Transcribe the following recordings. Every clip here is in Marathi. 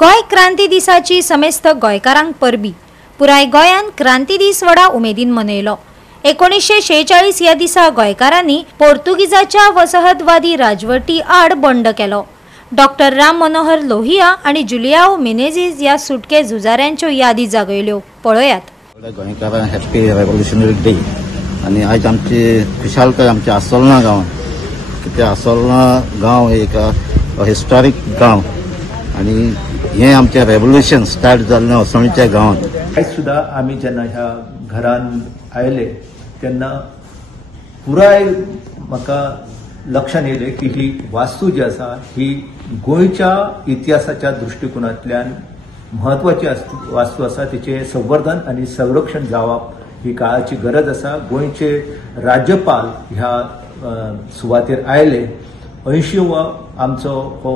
गोय क्रांती दिसाची समेस्त गोंयकारांक परबी पुराय गोंयान क्रांती दीस व्हडा उमेदीन मनयलो। 1946 ह्या दिसा गोंयकारांनी पोर्तुगीजाच्या वसाहतवादी राजवटी आड बंड केलो। डॉक्टर राम मनोहर लोहिया आणि जुलियाओ मेनेझीस ह्या सुटके झुजाऱ्यांच्यो यादी जागयल्यो। पळयात। गोंयकारांक हॅपी रेव्होल्युशनरी डे आणि आज आमची खुशालकाय आमच्या आसोलना गांवांत कित्याक आसोलना गांव एक हिस्टॉरिक गांव आणि हे आमचे रेव्होल्युशन स्टार्ट जाल्लें असोळीच्या गांवांत। आज सुद्धा आम्ही जेन्ना ह्या घरान आयले तेन्ना पुराय म्हाका लक्षात येयलें की ही वास्तू जी आसा ही गोंयच्या इतिहासाच्या दृष्टिकोनांतल्यान महत्वाची वास्तू आसा। तिचे संवर्धन आणि संरक्षण जावप ही काळाची गरज आसा। गोंयचे राज्यपाल ह्या सुवातेर आयले। 80वो आमचो हो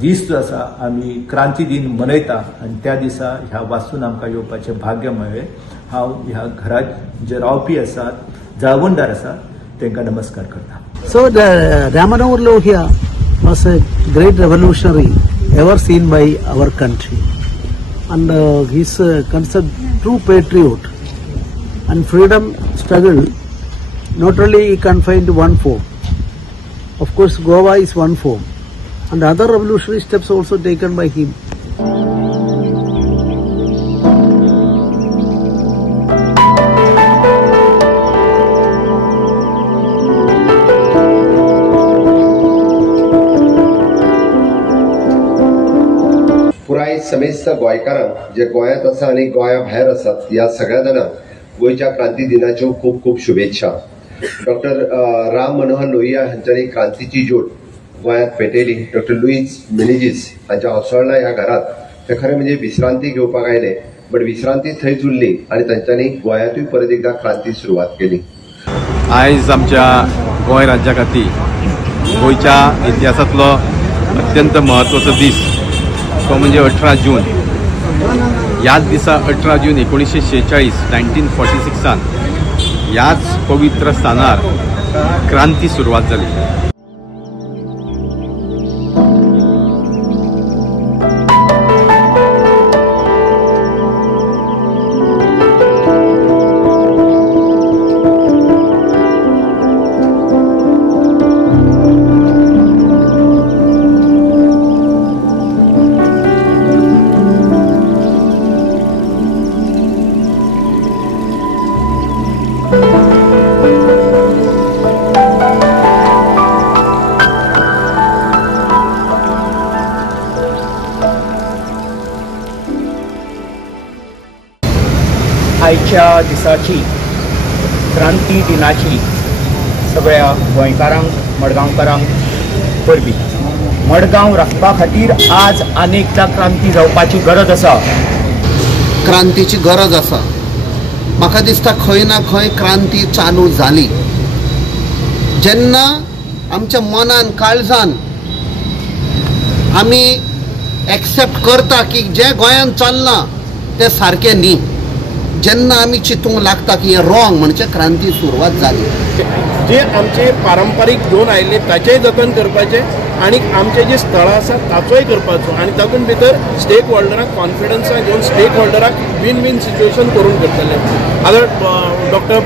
दीस जो आसा आमी क्रांती दिन मनयता आणि त्या दिसा ह्या वास्तून आमकां येवपाचें भाग्य मेळ्ळें। हांव ह्या घरात जे रावपी आसात जाळवणदार आसात तांकां नमस्कार करता। So Ram Manohar Lohia was a great revolutionary ever seen by our country, and he's considered true patriot. And freedom struggle not only confined to one form. Of course, Goa is one form, and other revolutionary steps also taken by him. पुराय समेस्त गोंयकारांक जे गोंयांत आसा आनी गोंया भायर आसात ह्या सगळ्या जाणांक गोंयच्या क्रांती दिनाच्यो खूब खूब शुभेच्छा। डॉक्टर राम मनोहर लोहिया हांच्यानी क्रांतीची ज्योत गोंयांत पेटयली। डॉक्टर लुईस मेनेझीस हांच्या असोळणा ह्या घरात ते खरें म्हणजे विश्रांती घेवपाक आयले, बट विश्रांती थंयच उरली आणि तांच्यांनी गोंयांतूय परत एकदा क्रांती सुरवात केली। आयज आमच्या गोंय राज्या खातीर गोंयच्या इतिहासांतलो अत्यंत महत्वाचो दीस तो म्हणजे 18 जून। ह्याच दिसा 18 जून 1946 1946 ह्याच पवित्र स्थानार क्रांती सुरवात जाली। आयच्या दिसाची क्रांती दिनाची सगळ्या गोंयकारांक मडगांवकारांक परबी। मडगांव राखपा खातीर आज अनेकदा क्रांती जावपाची गरज आसा। क्रांतीची गरज आसा। म्हाका दिसता खंय ना खंय क्रांती चालू जाली। जेन्ना आमच्या मनान काळजान आमी एक्सेप्ट करता की जे गोंयान चल्लां तें सारकें न्ही, जेन्ना आमी चिंतूंक लागता की हें रॉंग म्हणजे क्रांती सुरवात जाली। जे आमचे पारंपारीक घेवन आयिल्ले ताचेंय जतन करपाचें आणि आमचे जे स्थळां आसा ताचोय करपाचो आणि तातूंत भितर स्टेक होल्डरांक कॉन्फिडन्सान घेवन स्टेक होल्डराक विन विन सिच्युएशन करून करतले। आतां डॉक्टर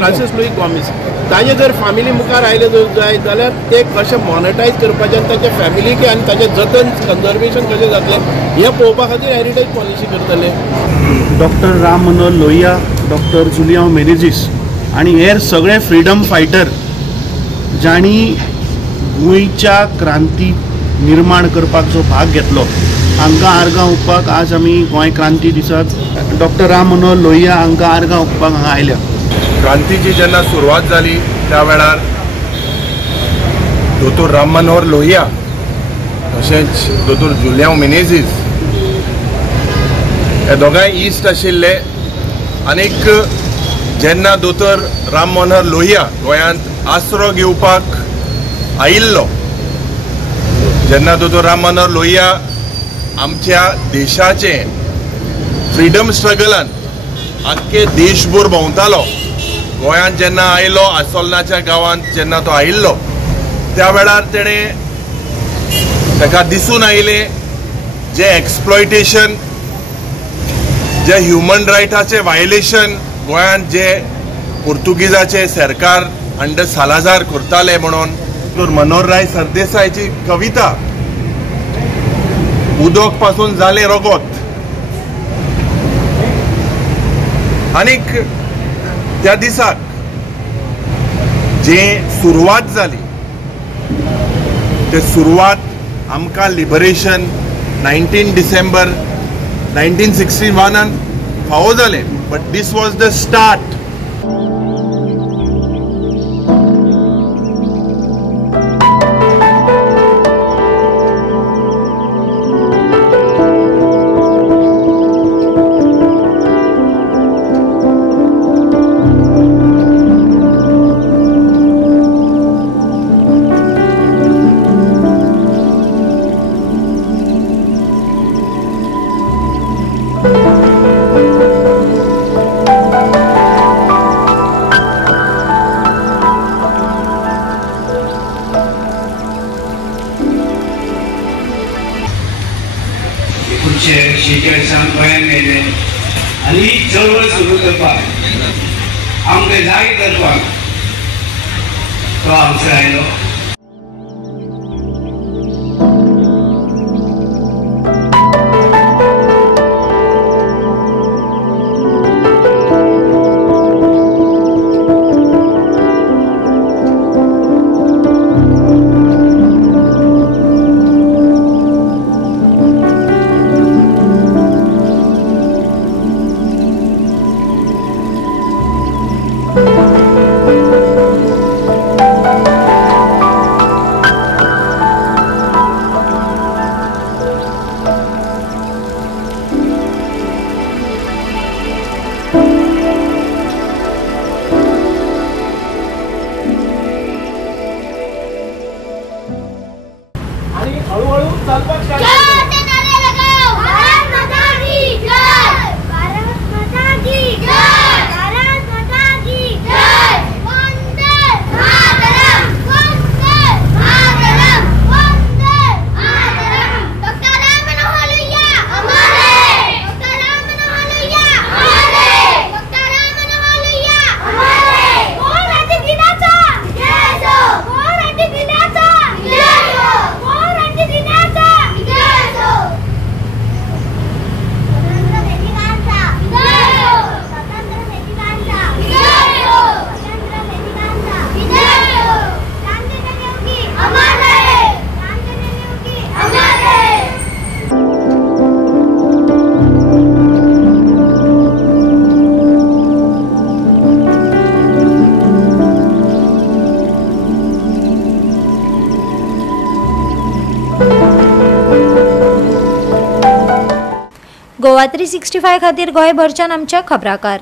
फ्रांसीस लुईस गॉमेज ताजे जर फॅमिली मुखार आयले जाय जाल्यार ते कशें मॉनिटायज करपाचें आनी ताच्या फॅमिलीक आनी ताचें जतन कन्जर्वेशन कशें जातलें हें पळोवपा खातीर हेरिटेज पॉलिसी करतले। डॉक्टर राम मनोहर लोहिया, डॉक्टर जुलियाओ मेनेझीस आणि हेर सगळे फ्रीडम फायटर जाणी गोंयच्या क्रांती निर्माण करपाक जो भाग घेतलो हांकां आर्गां ओंपपाक आज आमी गोंय क्रांती दिसाक डॉक्टर राम मनोहर लोहिया हांकां आर्गां ओंपपाक हांगा आयल्या। क्रांतीची जेन्ना सुरवात जाली त्या वेळार दोतोर राम मनोहर लोहिया तशेंच दोतोर जुलियाओ मेनेझीस हे दोगांय इश्ट आशिल्ले। आनीक जेन्ना दोतोर राम मनोहर लोहिया गोंयांत आसरो घेवपाक आयिल्लो, जेन्ना दोतोर राम मनोहर लोहिया आमच्या देशाचे फ्रीडम स्ट्रगलांत आख्खे देशभर भोंवतालो, गोंयांत जेन्ना आयलो आसोलनाच्या गांवांत जेन्ना तो आयिल्लो त्या वेळार तेणें ताका दिसून आयले जे एक्सप्लॉयटेशन, जे ह्युमन रायटाचे वायलेशन गोंयांत जे पोर्तुगीजाचे सरकार अंडर सालाजार करताले म्हणून मनोहरराय सरदेसायची कविता उदक पासून जाले रगत, आनीक त्या दिसाक जे सुरवात जाली ते सुरवात आमकां लिबरेशन 19 डिसेंबर 1961 फावो जालें, but this was the start. गोंयांत येयले आनी ही चळवळ सुरू करपाक आमकां जाय करपाक तो हांगसर आयलो. हळूहळू चालपाक स्टार्ट गोवा 365 खातीर गोंयभरच्यान आमचे खबराकार.